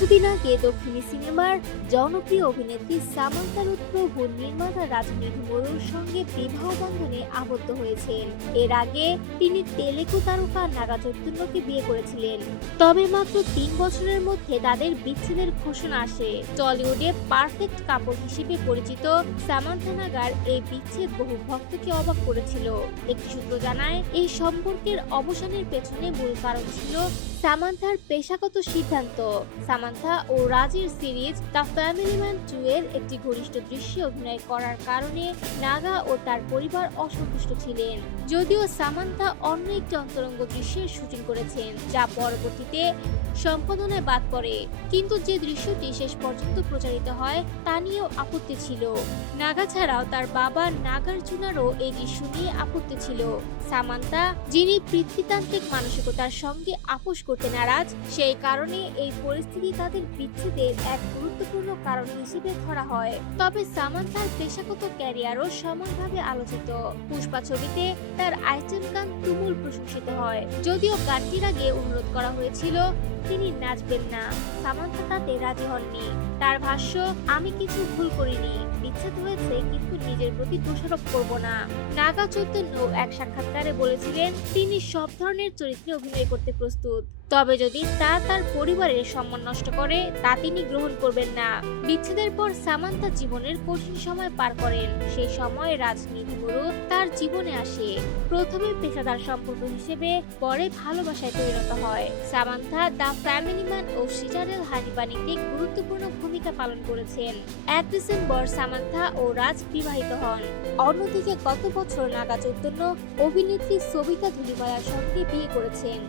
কিছুদিন আগে দক্ষিণী সিনেমার জনপ্রিয় অভিনেত্রী সামান্থা রুথ প্রভু নির্মাতা রাজনিধি বড়ুর সঙ্গে বিবাহ বন্ধনে আবদ্ধ হয়েছেন। এর আগে তিনি তেলেগু তারকা নাগা চৈতন্যকে বিয়ে করেছিলেন। তবে মাত্র ৩ বছরের মধ্যে তাদের বিচ্ছেদের ঘোষণা আসে। টলিউডে পারফেক্ট কাপল হিসেবে পরিচিত সামান্থা নাগার এই বিচ্ছেদ বহু ভক্তকে অবাক করেছিল। একটি সূত্র জানায়, এই সম্পর্কের অবসানের পেছনে মূল কারণ ছিল সামান্থার পেশাগত সিদ্ধান্ত। সামান্থা ও রাজের সিরিজ দ্য ফ্যামিলি ম্যান 2 এর একটি ঘনিষ্ঠ দৃশ্যে অভিনয় করার কারণে নাগা ও তার পরিবার অসন্তুষ্ট ছিলেন। যদিও সামান্থা অন্য একটি অন্তরঙ্গ দৃশ্যের শুটিং করেছেন, যা পরবর্তীতে সম্পাদনায় বাদ পড়ে, কিন্তু যে দৃশ্যটি শেষ পর্যন্ত প্রচারিত হয় তা নিয়েও আপত্তি ছিল। নাগা ছাড়াও তার বাবা নাগার্জুনারও এই দৃশ্য নিয়ে আপত্তি ছিল। সামান্থা, যিনি পিতৃতান্ত্রিক মানসিকতার সঙ্গে আপোষ করতে নারাজ, সেই কারণে এই পরিস্থিতি তাদের বিচ্ছেদের এক গুরুত্বপূর্ণ কারণ হিসেবে ধরা হয়। তবে সামান্থার পেশাগত ক্যারিয়ারও সমানভাবে আলোচিত। পুষ্পা ছবিতে তার আইটেম গান তুমুল প্রশংসিত হয়। যদিও গানটির আগে অনুরোধ করা হয়েছিল তিনি নাচবেন না, সামান্থা তাতে রাজি হননি। তার ভাষ্য, আমি কিছু ভুল করিনি, বিচ্ছেদ হয়েছে কিন্তু নিজের প্রতি দোষারোপ করব না। নাগা চৈতন্য এক সাক্ষাৎকারে বলেছিলেন তিনি সব ধরনের চরিত্রে অভিনয় করতে প্রস্তুত, তবে যদি তা তার পরিবারের সম্মান নষ্ট করে তা তিনি গ্রহণ করবেন না। বিচ্ছেদের পর সামান্থা জীবনের কঠিন সময় পার করেন। সেই সময় রাজনীতি গুরু তার জীবনে আসে, প্রথমে পেশাদার সম্পর্ক হিসেবে, পরে ভালোবাসায় পরিণত হয়। সামান্থা দ্য ফ্যামিলি ম্যান ও সিজারেল হানিবানিতে গুরুত্বপূর্ণ ভূমিকা পালন করেছেন। ১ ডিসেম্বর সামান্থা ও রাজ বিবাহিত হন। অন্যদিকে গত বছর নাগা চৈতন্য অভিনেত্রী সবিতা ধুলিপালার সঙ্গে বিয়ে করেছেন।